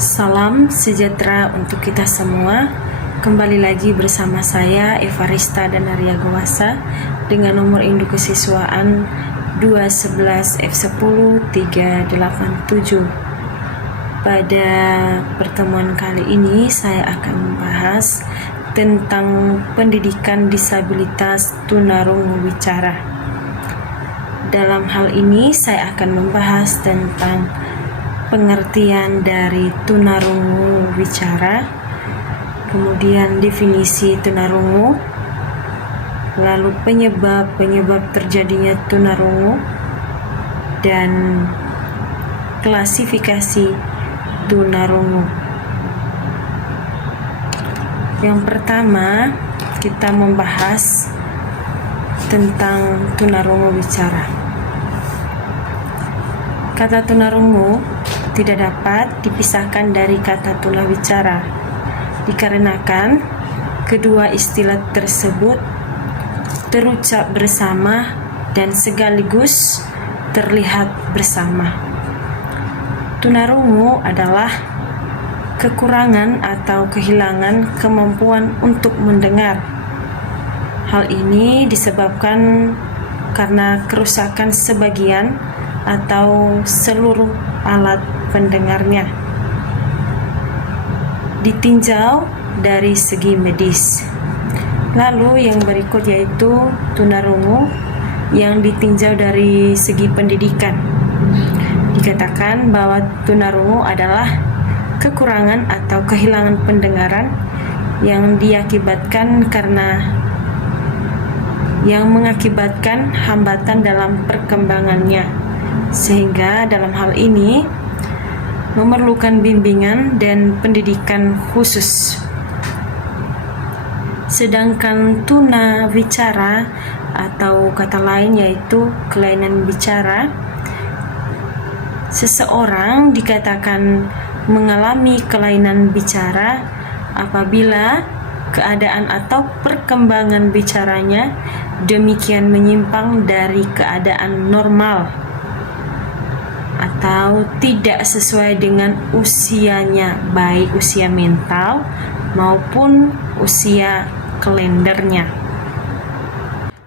Salam sejahtera untuk kita semua. Kembali lagi bersama saya Evarista Danaria Gowasa dengan nomor induk kesiswaan 211 F10 387. Pada pertemuan kali ini saya akan membahas tentang pendidikan disabilitas tunarungu wicara. Dalam hal ini saya akan membahas tentang pengertian dari tunarungu wicara, kemudian definisi tunarungu, lalu penyebab terjadinya tunarungu, dan klasifikasi tunarungu. Yang pertama, kita membahas tentang tunarungu wicara. Kata tunarungu tidak dapat dipisahkan dari kata tunawicara, dikarenakan kedua istilah tersebut terucap bersama dan sekaligus terlihat bersama. Tunarungu adalah kekurangan atau kehilangan kemampuan untuk mendengar. Hal ini disebabkan karena kerusakan sebagian atau seluruh alat pendengarnya. Ditinjau dari segi medis. Lalu yang berikut yaitu tunarungu yang ditinjau dari segi pendidikan. Dikatakan bahwa tunarungu adalah kekurangan atau kehilangan pendengaran yang mengakibatkan hambatan dalam perkembangannya, sehingga dalam hal ini memerlukan bimbingan dan pendidikan khusus. Sedangkan tuna wicara atau kata lain yaitu kelainan bicara, seseorang dikatakan mengalami kelainan bicara apabila keadaan atau perkembangan bicaranya demikian menyimpang dari keadaan normal atau tidak sesuai dengan usianya, baik usia mental maupun usia kalendernya.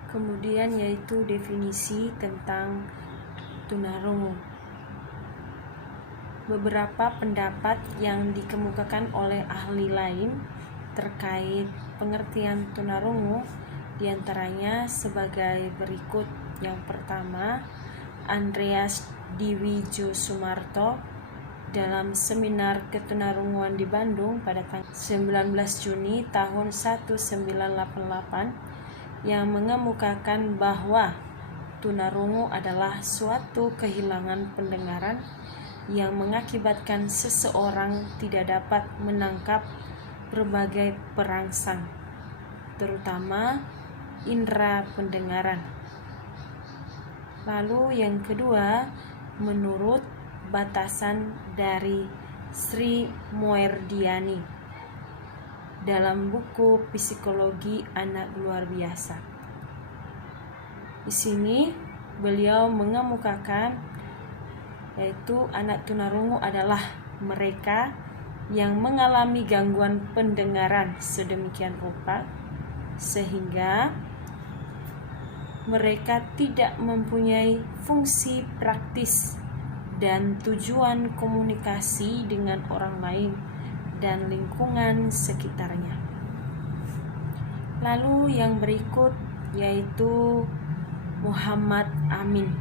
Kemudian yaitu definisi tentang tunarungu. Beberapa pendapat yang dikemukakan oleh ahli lain terkait pengertian tunarungu diantaranya sebagai berikut. Yang pertama, Andreas Diwijosumarto dalam seminar ketunarunguan di Bandung pada tanggal 19 Juni tahun 1988 yang mengemukakan bahwa tunarungu adalah suatu kehilangan pendengaran yang mengakibatkan seseorang tidak dapat menangkap berbagai perangsang, terutama indera pendengaran. Lalu yang kedua, menurut batasan dari Sri Muerdiani dalam buku Psikologi Anak Luar Biasa. Di sini beliau mengemukakan yaitu anak tunarungu adalah mereka yang mengalami gangguan pendengaran sedemikian rupa sehingga mereka tidak mempunyai fungsi praktis dan tujuan komunikasi dengan orang lain dan lingkungan sekitarnya. Lalu yang berikut yaitu Muhammad Amin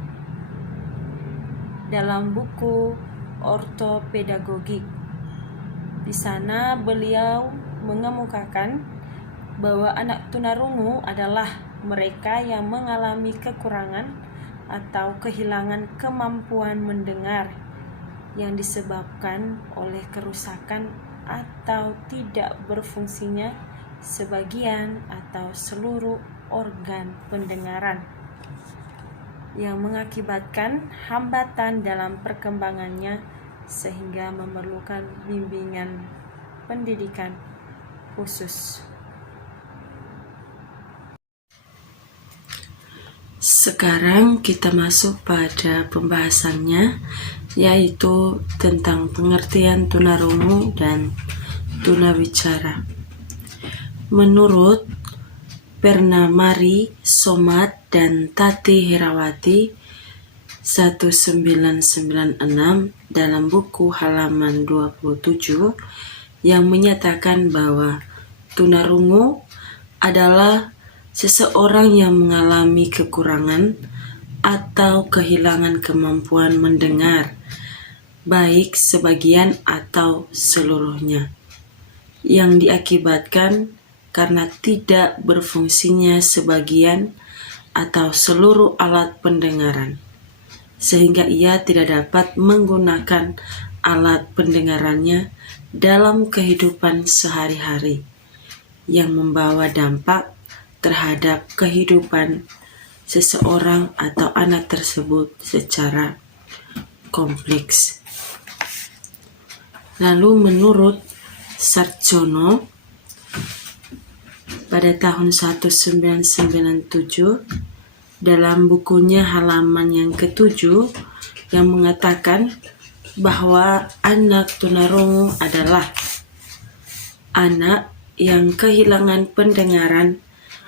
dalam buku Ortopedagogik. Di sana beliau mengemukakan bahwa anak tunarungu adalah mereka yang mengalami kekurangan atau kehilangan kemampuan mendengar yang disebabkan oleh kerusakan atau tidak berfungsinya sebagian atau seluruh organ pendengaran yang mengakibatkan hambatan dalam perkembangannya sehingga memerlukan bimbingan pendidikan khusus. Sekarang kita masuk pada pembahasannya yaitu tentang pengertian tunarungu dan tunawicara. Menurut Pernamari Somat dan Tati Herawati 1996 dalam buku halaman 27 yang menyatakan bahwa tunarungu adalah seseorang yang mengalami kekurangan atau kehilangan kemampuan mendengar, baik sebagian atau seluruhnya, yang diakibatkan karena tidak berfungsinya sebagian atau seluruh alat pendengaran, sehingga ia tidak dapat menggunakan alat pendengarannya dalam kehidupan sehari-hari, yang membawa dampak terhadap kehidupan seseorang atau anak tersebut secara kompleks. Lalu menurut Sarjono pada tahun 1997 dalam bukunya halaman yang ke-7 yang mengatakan bahwa anak tunarungu adalah anak yang kehilangan pendengaran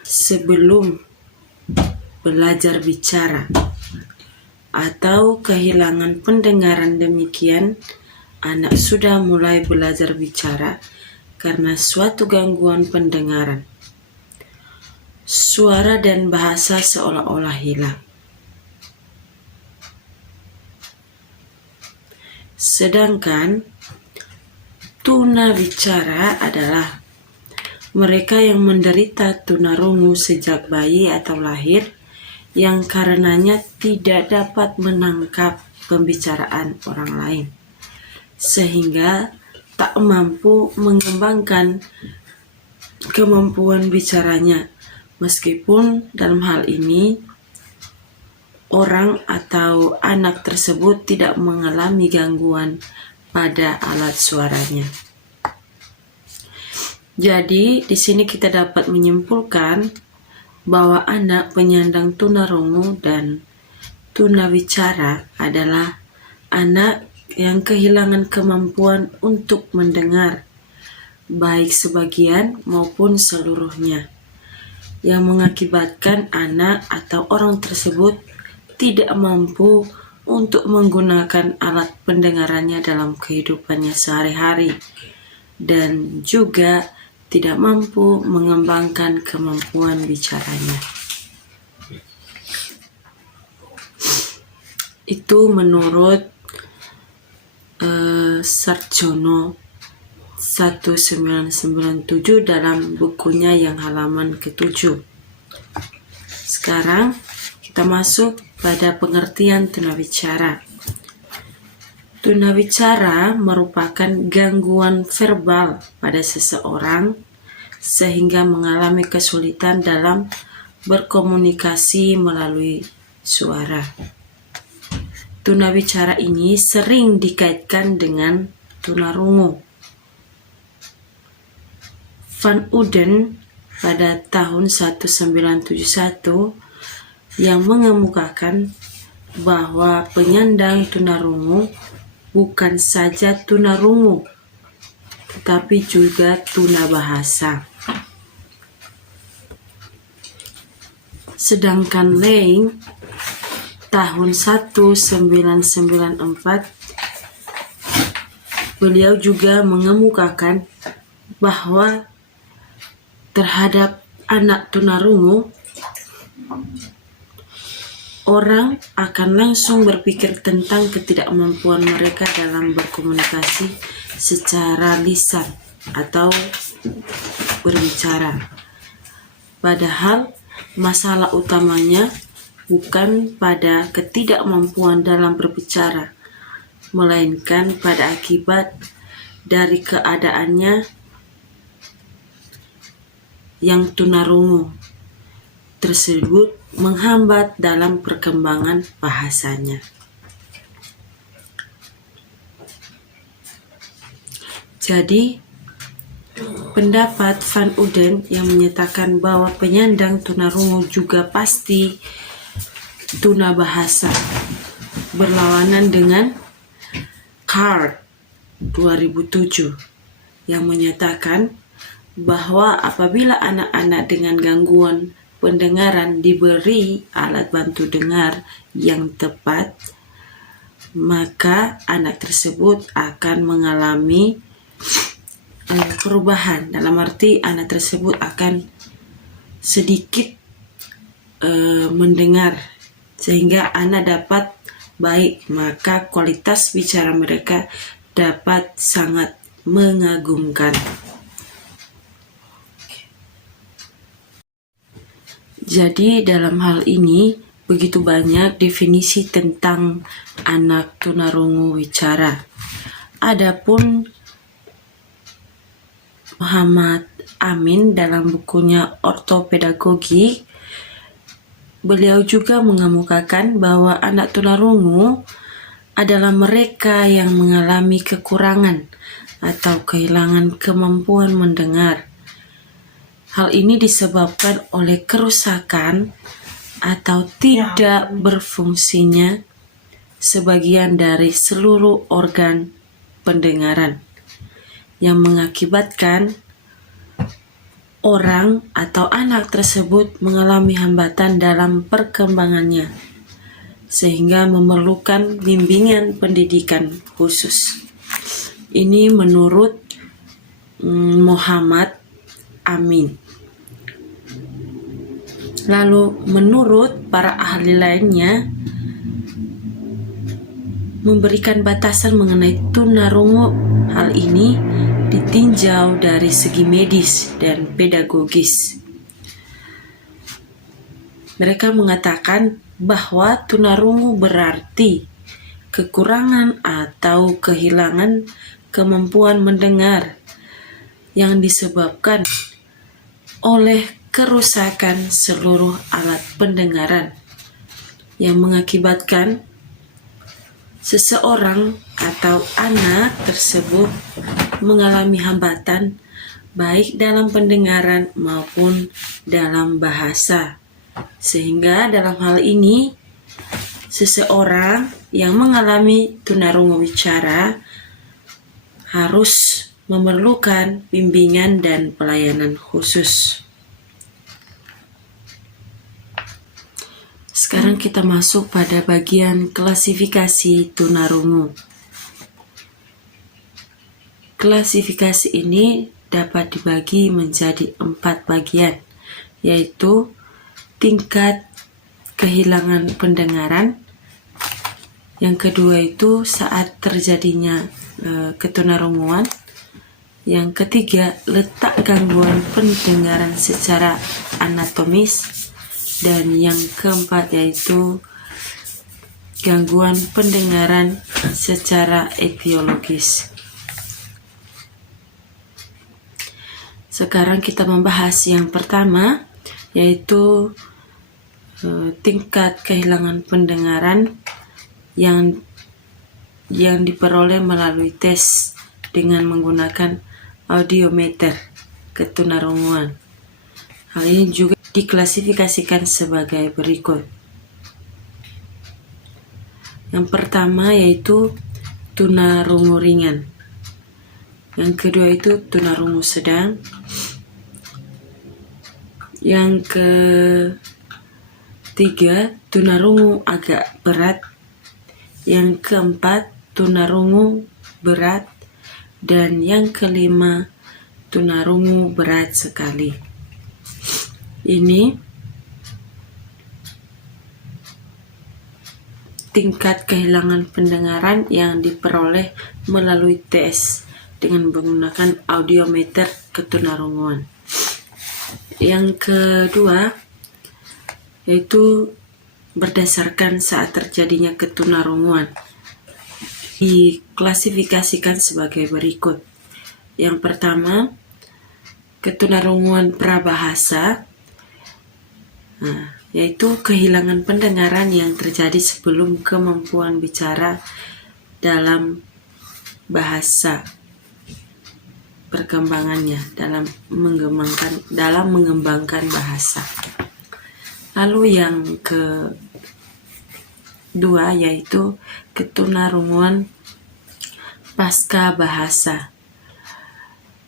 sebelum belajar bicara, atau kehilangan pendengaran demikian anak sudah mulai belajar bicara karena suatu gangguan pendengaran. Suara dan bahasa seolah-olah hilang. Sedangkan tunawicara adalah mereka yang menderita tunarungu sejak bayi atau lahir, yang karenanya tidak dapat menangkap pembicaraan orang lain, sehingga tak mampu mengembangkan kemampuan bicaranya, meskipun dalam hal ini orang atau anak tersebut tidak mengalami gangguan pada alat suaranya. Jadi di sini kita dapat menyimpulkan bahwa anak penyandang tunarungu dan tunawicara adalah anak yang kehilangan kemampuan untuk mendengar, baik sebagian maupun seluruhnya, yang mengakibatkan anak atau orang tersebut tidak mampu untuk menggunakan alat pendengarannya dalam kehidupannya sehari-hari, dan juga tidak mampu mengembangkan kemampuan bicaranya. Itu menurut Sarjono 1997 dalam bukunya yang halaman ke-7. Sekarang kita masuk pada pengertian tunawicara. Tunawicara merupakan gangguan verbal pada seseorang sehingga mengalami kesulitan dalam berkomunikasi melalui suara. Tunawicara ini sering dikaitkan dengan tunarungu. Van Uden pada tahun 1971 yang mengemukakan bahwa penyandang tunarungu bukan saja tunarungu, tetapi juga tunabahasa. Sedangkan Lang tahun 1994 beliau juga mengemukakan bahwa terhadap anak tunarungu, orang akan langsung berpikir tentang ketidakmampuan mereka dalam berkomunikasi secara lisan atau berbicara. Padahal masalah utamanya bukan pada ketidakmampuan dalam berbicara, melainkan pada akibat dari keadaannya yang tunarungu tersebut menghambat dalam perkembangan bahasanya. Jadi, pendapat Van Uden yang menyatakan bahwa penyandang tunarungu juga pasti tunabahasa berlawanan dengan Card 2007 yang menyatakan bahwa apabila anak-anak dengan gangguan pendengaran diberi alat bantu dengar yang tepat, maka anak tersebut akan mengalami perubahan. Dalam arti anak tersebut akan sedikit mendengar sehingga anak dapat baik, maka kualitas bicara mereka dapat sangat mengagumkan. Jadi dalam hal ini begitu banyak definisi tentang anak tunarungu wicara. Adapun Muhammad Amin dalam bukunya Ortopedagogi, beliau juga mengemukakan bahwa anak tunarungu adalah mereka yang mengalami kekurangan atau kehilangan kemampuan mendengar. Hal ini disebabkan oleh kerusakan atau tidak berfungsinya sebagian dari seluruh organ pendengaran yang mengakibatkan orang atau anak tersebut mengalami hambatan dalam perkembangannya sehingga memerlukan bimbingan pendidikan khusus. Ini menurut Muhammad Amin. Lalu menurut para ahli lainnya, memberikan batasan mengenai tunarungu, hal ini ditinjau dari segi medis dan pedagogis. Mereka mengatakan bahwa tunarungu berarti kekurangan atau kehilangan kemampuan mendengar yang disebabkan oleh kerusakan seluruh alat pendengaran yang mengakibatkan seseorang atau anak tersebut mengalami hambatan baik dalam pendengaran maupun dalam bahasa. Sehingga dalam hal ini seseorang yang mengalami tunarungu wicara harus memerlukan bimbingan dan pelayanan khusus. Sekarang kita masuk pada bagian klasifikasi tunarungu. Klasifikasi ini dapat dibagi menjadi 4 bagian, yaitu tingkat kehilangan pendengaran, yang kedua itu saat terjadinya ketunarunguan, yang ketiga letak gangguan pendengaran secara anatomis, dan yang keempat yaitu gangguan pendengaran secara etiologis. Sekarang kita membahas yang pertama, yaitu tingkat kehilangan pendengaran yang diperoleh melalui tes dengan menggunakan audiometer ketunarunguan. Hal ini juga diklasifikasikan sebagai berikut. Yang pertama yaitu tunarungu ringan. Yang kedua itu tunarungu sedang. Yang ketiga tunarungu agak berat. Yang keempat tunarungu berat. Dan yang kelima tunarungu berat sekali. Ini tingkat kehilangan pendengaran yang diperoleh melalui tes dengan menggunakan audiometer ketunarunguan. Yang kedua yaitu berdasarkan saat terjadinya ketunarunguan, diklasifikasikan sebagai berikut. Yang pertama, ketunarunguan prabahasa, yaitu kehilangan pendengaran yang terjadi sebelum kemampuan bicara dalam bahasa perkembangannya dalam mengembangkan bahasa. Lalu yang kedua yaitu ketunarunguan pasca bahasa.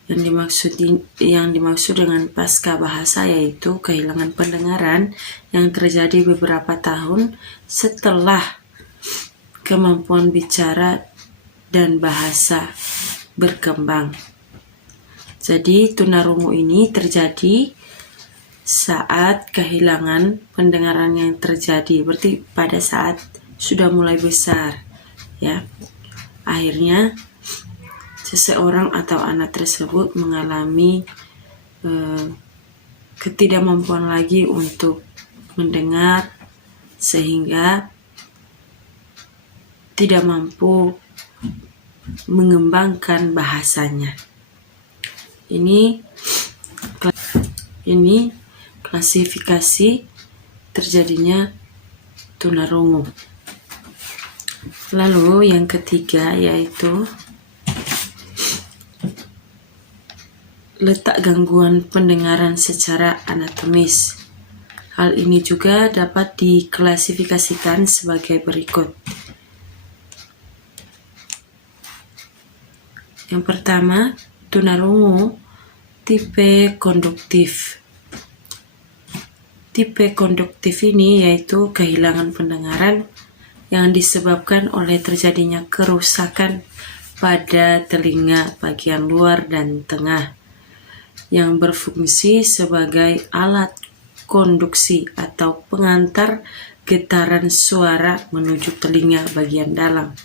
Yang dimaksud dengan pasca bahasa yaitu kehilangan pendengaran yang terjadi beberapa tahun setelah kemampuan bicara dan bahasa berkembang. Jadi tunarungu ini terjadi saat kehilangan pendengaran yang terjadi, berarti pada saat sudah mulai besar, ya. Akhirnya seseorang atau anak tersebut mengalami ketidakmampuan lagi untuk mendengar sehingga tidak mampu mengembangkan bahasanya. Ini klasifikasi terjadinya tunarungu. Lalu yang ketiga yaitu letak gangguan pendengaran secara anatomis. Hal ini juga dapat diklasifikasikan sebagai berikut. Yang pertama, tunarungu tipe konduktif. Tipe konduktif ini yaitu kehilangan pendengaran yang disebabkan oleh terjadinya kerusakan pada telinga bagian luar dan tengah yang berfungsi sebagai alat konduksi atau pengantar getaran suara menuju telinga bagian dalam.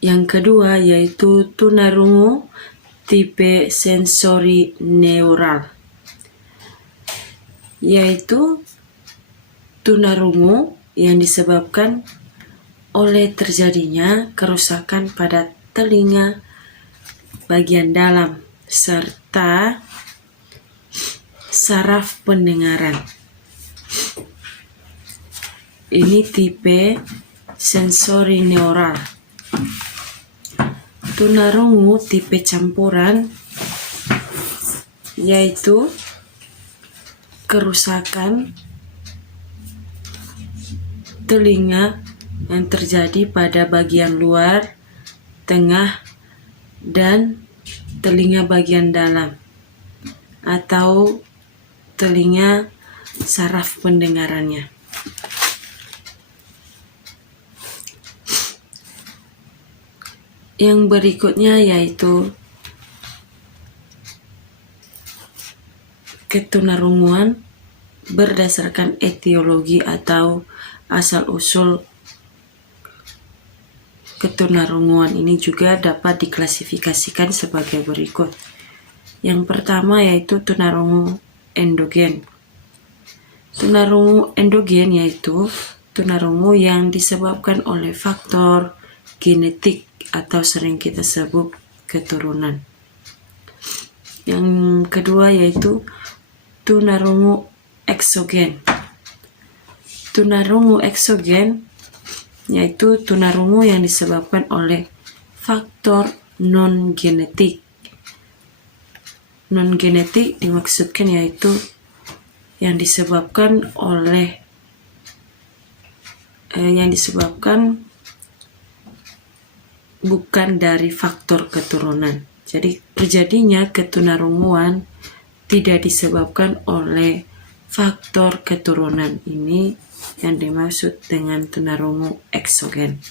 Yang kedua yaitu tunarungu tipe sensori neural, yaitu tunarungu yang disebabkan oleh terjadinya kerusakan pada telinga bagian dalam serta saraf pendengaran. Ini tipe sensori neural. Tunarungu tipe campuran yaitu kerusakan telinga yang terjadi pada bagian luar, tengah, dan telinga bagian dalam atau telinga saraf pendengarannya. Yang berikutnya yaitu ketunarunguan berdasarkan etiologi atau asal-usul. Ketunarunguan ini juga dapat diklasifikasikan sebagai berikut. Yang pertama yaitu tunarungu endogen. Tunarungu endogen yaitu tunarungu yang disebabkan oleh faktor genetik atau sering kita sebut keturunan. Yang kedua yaitu tunarungu eksogen. Tunarungu eksogen yaitu tunarungu yang disebabkan oleh faktor non-genetik. Non-genetik dimaksudkan yaitu yang disebabkan bukan dari faktor keturunan. Jadi terjadinya ketunarunguan tidak disebabkan oleh faktor keturunan. Ini yang dimaksud dengan tunarungu eksogen.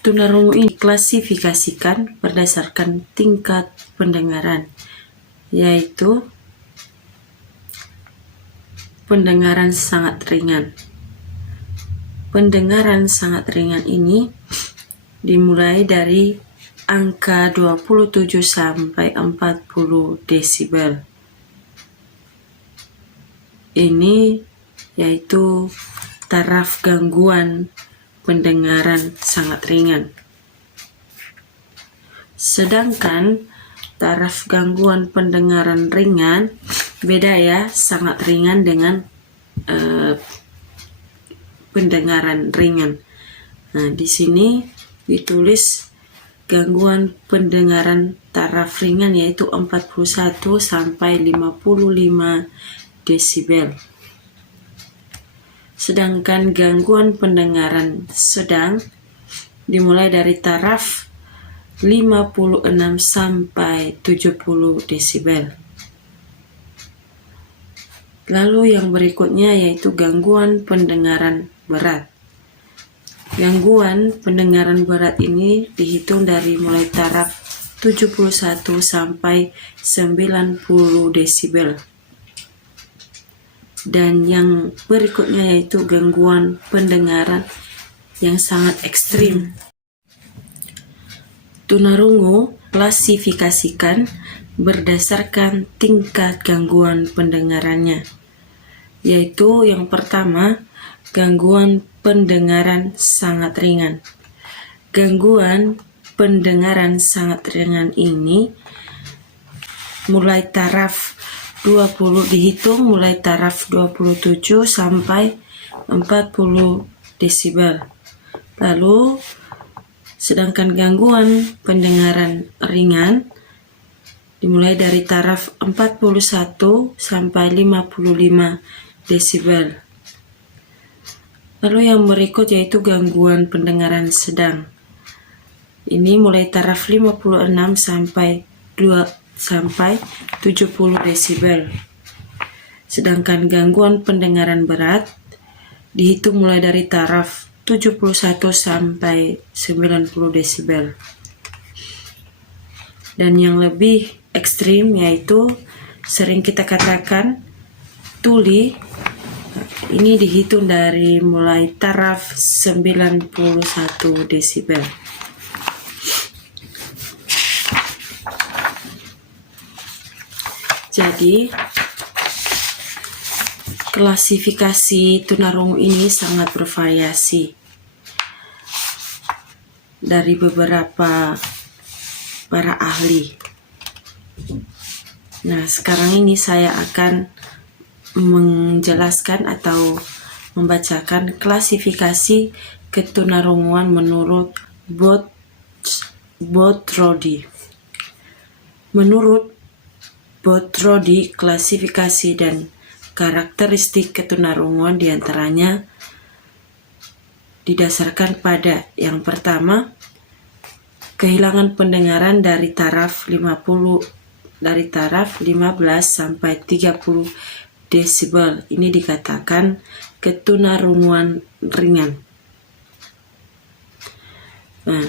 Tunarungu ini diklasifikasikan berdasarkan tingkat pendengaran, yaitu pendengaran sangat ringan. Pendengaran sangat ringan ini dimulai dari angka 27 sampai 40 desibel. Ini yaitu taraf gangguan pendengaran sangat ringan. Sedangkan taraf gangguan pendengaran ringan beda ya, sangat ringan dengan pendengaran ringan. Nah, di sini ditulis gangguan pendengaran taraf ringan yaitu 41 sampai 55 desibel. Sedangkan gangguan pendengaran sedang dimulai dari taraf 56 sampai 70 desibel. Lalu yang berikutnya yaitu gangguan pendengaran berat. Gangguan pendengaran berat ini dihitung dari mulai taraf 71 sampai 90 desibel. Dan yang berikutnya yaitu gangguan pendengaran yang sangat ekstrim. Tunarungu klasifikasikan berdasarkan tingkat gangguan pendengarannya, yaitu yang pertama, gangguan pendengaran sangat ringan. Gangguan pendengaran sangat ringan ini mulai taraf 20 dihitung mulai taraf 27 sampai 40 desibel. Lalu sedangkan gangguan pendengaran ringan dimulai dari taraf 41 sampai 55 desibel. Lalu yang berikut yaitu gangguan pendengaran sedang. Ini mulai taraf 56 sampai 70 desibel. Sedangkan gangguan pendengaran berat dihitung mulai dari taraf 71 sampai 90 desibel. Dan yang lebih ekstrim yaitu sering kita katakan tuli. Ini dihitung dari mulai taraf 91 desibel. Jadi klasifikasi tunarungu ini sangat bervariasi dari beberapa para ahli. Nah, sekarang ini saya akan menjelaskan atau membacakan klasifikasi ketunarunguan menurut Booth-Rody. Menurut Booth-Rody, klasifikasi dan karakteristik ketunarunguan diantaranya didasarkan pada yang pertama, kehilangan pendengaran dari taraf 15 sampai 30 desibel. Ini dikatakan ketunarunguan ringan. Nah,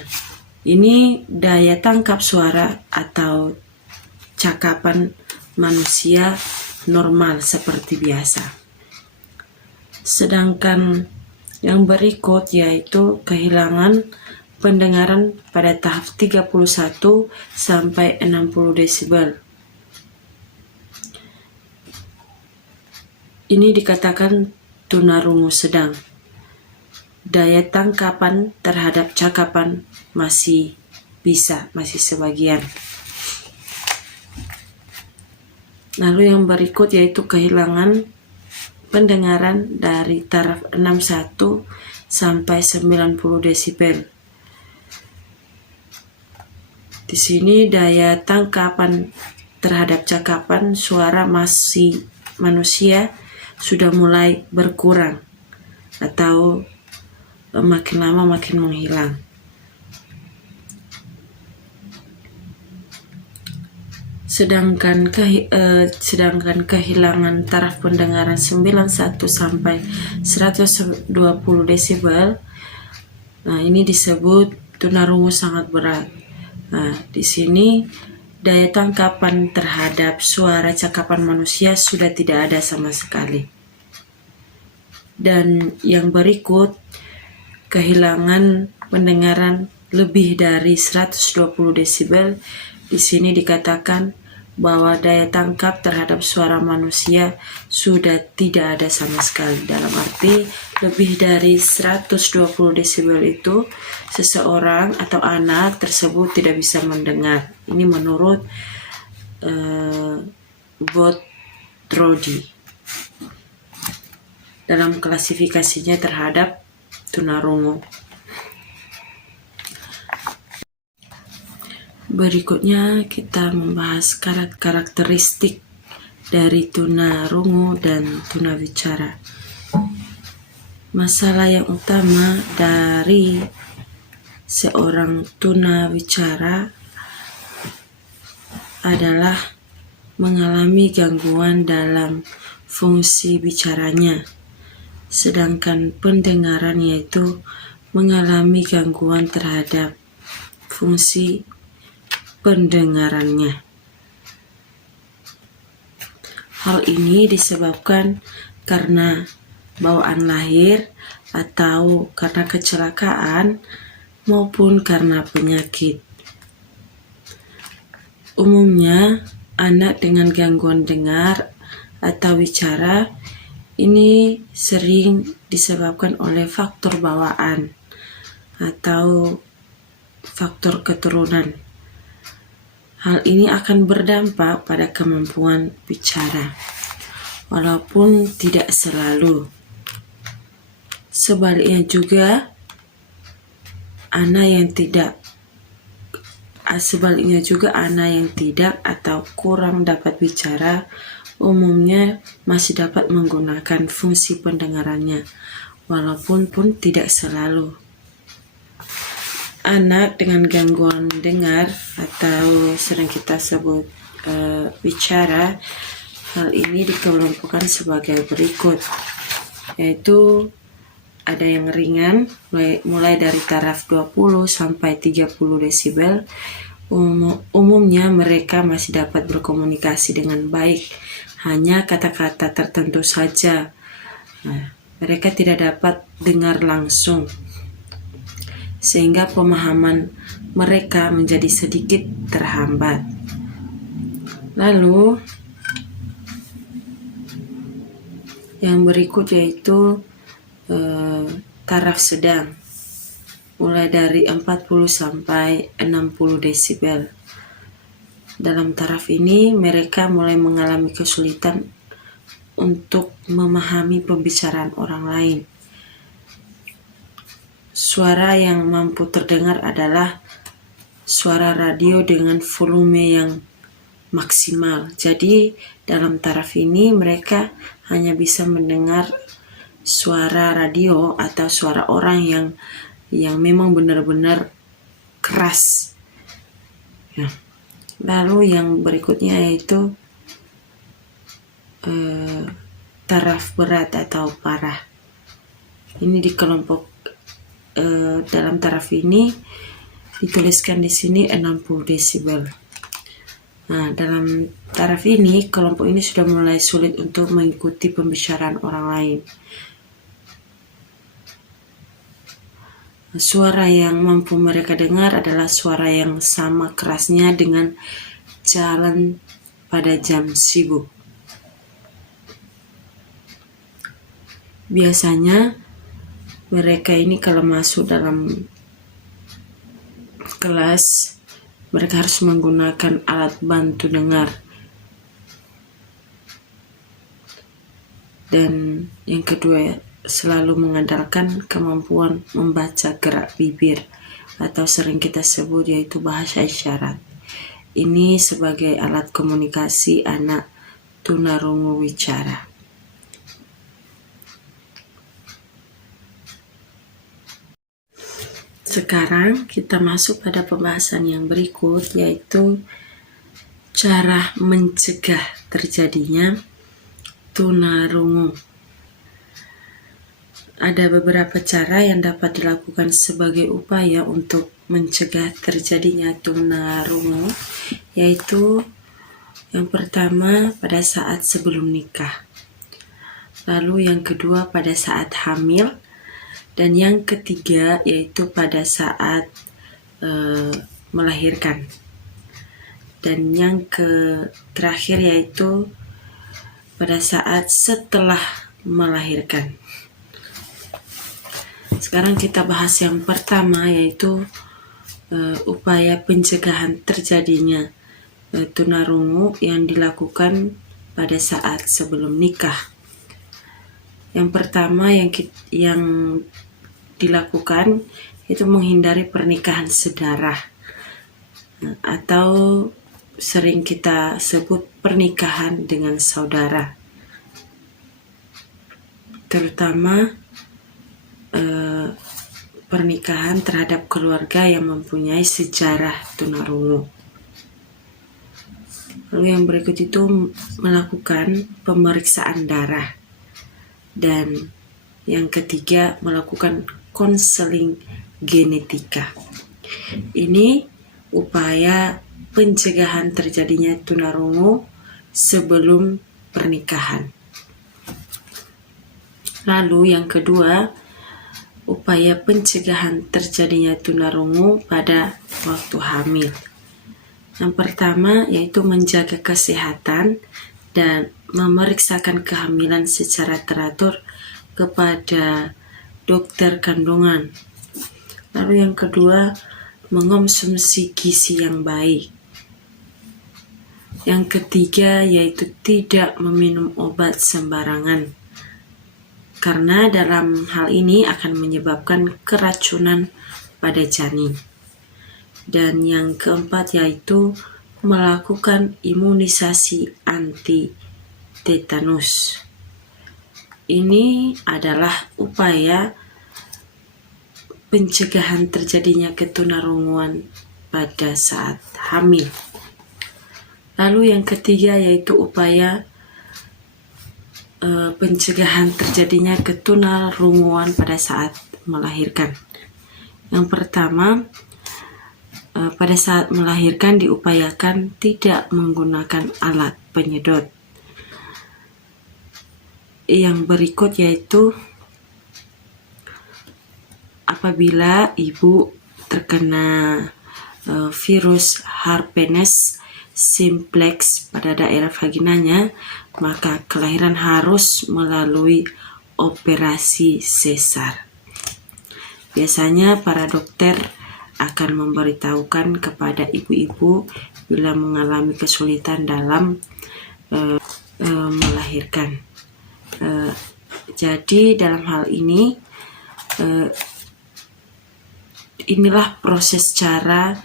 ini daya tangkap suara atau cakapan manusia normal seperti biasa. Sedangkan yang berikut yaitu kehilangan pendengaran pada tahap 31 sampai 60 desibel. Ini dikatakan tunarungu sedang. Daya tangkapan terhadap cakapan masih sebagian. Lalu yang berikut yaitu kehilangan pendengaran dari taraf 61 sampai 90 desibel. Di sini daya tangkapan terhadap cakapan suara manusia sudah mulai berkurang atau makin lama makin menghilang. Sedangkan kehilangan taraf pendengaran 91 sampai 120 desibel, nah ini disebut tunarungu sangat berat. Nah, di sini daya tangkapan terhadap suara cakapan manusia sudah tidak ada sama sekali. Dan yang berikut, kehilangan pendengaran lebih dari 120 desibel. Di sini dikatakan bahwa daya tangkap terhadap suara manusia sudah tidak ada sama sekali. Dalam arti lebih dari 120 desibel itu seseorang atau anak tersebut tidak bisa mendengar. Ini menurut Booth-Rody dalam klasifikasinya terhadap tunarungu. Berikutnya kita membahas karakteristik dari tunarungu dan tunawicara. Masalah yang utama dari seorang tunawicara adalah mengalami gangguan dalam fungsi bicaranya, sedangkan pendengaran yaitu mengalami gangguan terhadap fungsi pendengarannya. Hal ini disebabkan karena bawaan lahir atau karena kecelakaan maupun karena penyakit. Umumnya, anak dengan gangguan dengar atau bicara ini sering disebabkan oleh faktor bawaan atau faktor keturunan. Hal ini akan berdampak pada kemampuan bicara, walaupun tidak selalu. Sebaliknya juga, anak yang tidak atau kurang dapat bicara umumnya masih dapat menggunakan fungsi pendengarannya, walaupun pun tidak selalu. Anak dengan gangguan dengar atau sering kita sebut bicara, hal ini dikelompokkan sebagai berikut, yaitu ada yang ringan mulai dari taraf 20 sampai 30 desibel. Umumnya mereka masih dapat berkomunikasi dengan baik, hanya kata-kata tertentu saja. Mereka tidak dapat dengar langsung, sehingga pemahaman mereka menjadi sedikit terhambat. Lalu yang berikut yaitu taraf sedang, mulai dari 40 sampai 60 desibel. Dalam taraf ini mereka mulai mengalami kesulitan untuk memahami pembicaraan orang lain. Suara yang mampu terdengar adalah suara radio dengan volume yang maksimal. Jadi dalam taraf ini mereka hanya bisa mendengar suara radio atau suara orang yang memang benar-benar keras. Lalu yang berikutnya yaitu taraf berat atau parah. Ini dalam taraf ini dituliskan di sini 60 desibel. Nah, dalam taraf ini kelompok ini sudah mulai sulit untuk mengikuti pembicaraan orang lain. Suara yang mampu mereka dengar adalah suara yang sama kerasnya dengan jalan pada jam sibuk. Biasanya mereka ini kalau masuk dalam kelas, mereka harus menggunakan alat bantu dengar. Dan yang kedua, selalu mengandalkan kemampuan membaca gerak bibir atau sering kita sebut yaitu bahasa isyarat. Ini sebagai alat komunikasi anak tunarungu wicara. Sekarang kita masuk pada pembahasan yang berikut, yaitu cara mencegah terjadinya tunarungu. Ada beberapa cara yang dapat dilakukan sebagai upaya untuk mencegah terjadinya tunarungu, yaitu yang pertama pada saat sebelum nikah, lalu yang kedua pada saat hamil, dan yang ketiga yaitu pada saat melahirkan. Dan yang terakhir yaitu pada saat setelah melahirkan. Sekarang kita bahas yang pertama, yaitu upaya pencegahan terjadinya tunarungu yang dilakukan pada saat sebelum nikah. Yang pertama yang dilakukan itu menghindari pernikahan sedarah. atau sering kita sebut pernikahan dengan saudara, terutama pernikahan terhadap keluarga yang mempunyai sejarah tunarungu. Lalu yang berikut itu melakukan pemeriksaan darah, dan yang ketiga melakukan konseling genetika. Ini upaya pencegahan terjadinya tunarungu sebelum pernikahan. Lalu yang kedua, upaya pencegahan terjadinya tunarungu pada waktu hamil. Yang pertama yaitu menjaga kesehatan dan memeriksakan kehamilan secara teratur kepada dokter kandungan. Lalu yang kedua, mengonsumsi gizi yang baik. Yang ketiga yaitu tidak meminum obat sembarangan, karena dalam hal ini akan menyebabkan keracunan pada janin. Dan yang keempat yaitu melakukan imunisasi anti tetanus. Ini adalah upaya pencegahan terjadinya ketunarunguan pada saat hamil. Lalu yang ketiga yaitu upaya pencegahan terjadinya ketunarunguan pada saat melahirkan. Yang pertama, pada saat melahirkan diupayakan tidak menggunakan alat penyedot. Yang berikut yaitu apabila ibu terkena virus herpes simplex pada daerah vaginanya, maka kelahiran harus melalui operasi sesar. Biasanya para dokter akan memberitahukan kepada ibu-ibu bila mengalami kesulitan dalam melahirkan. Jadi dalam hal ini inilah proses cara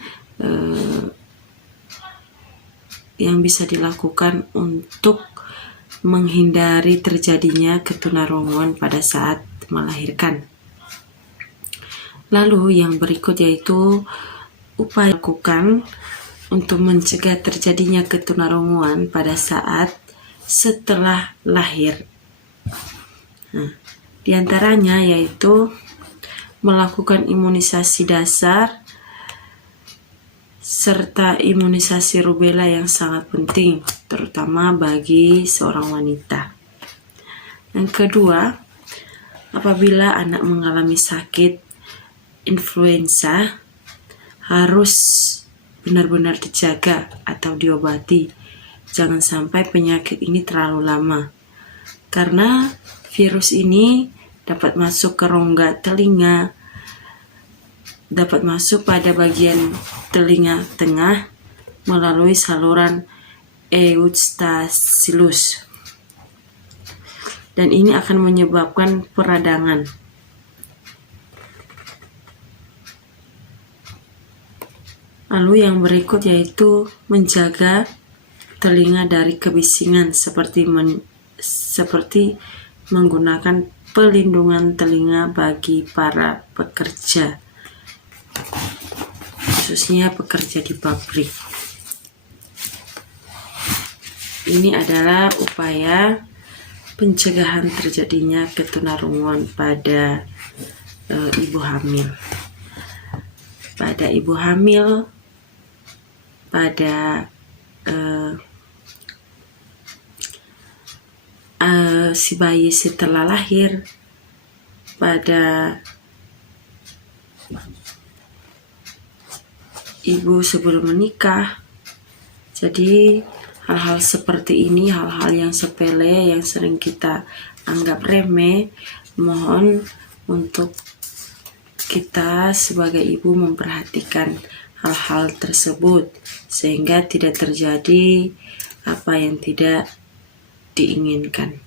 yang bisa dilakukan untuk menghindari terjadinya ketunarunguan pada saat melahirkan. Lalu yang berikut yaitu upaya lakukan untuk mencegah terjadinya ketunarunguan pada saat setelah lahir. Di antaranya yaitu melakukan imunisasi dasar serta imunisasi rubella yang sangat penting, terutama bagi seorang wanita. Yang kedua, apabila anak mengalami sakit influenza, harus benar-benar dijaga atau diobati. Jangan sampai penyakit ini terlalu lama, karena virus ini dapat masuk ke rongga telinga, dapat masuk pada bagian telinga tengah melalui saluran Eustachyllus, dan ini akan menyebabkan peradangan. Lalu yang berikut yaitu menjaga telinga dari kebisingan seperti menggunakan pelindungan telinga bagi para pekerja, khususnya pekerja di pabrik. Ini adalah upaya pencegahan terjadinya ketunarunguan pada ibu hamil. Pada ibu hamil, pada si bayi setelah lahir, pada ibu sebelum menikah. Jadi hal-hal seperti ini, hal-hal yang sepele yang sering kita anggap remeh, mohon untuk kita sebagai ibu memperhatikan hal-hal tersebut sehingga tidak terjadi apa yang tidak diinginkan.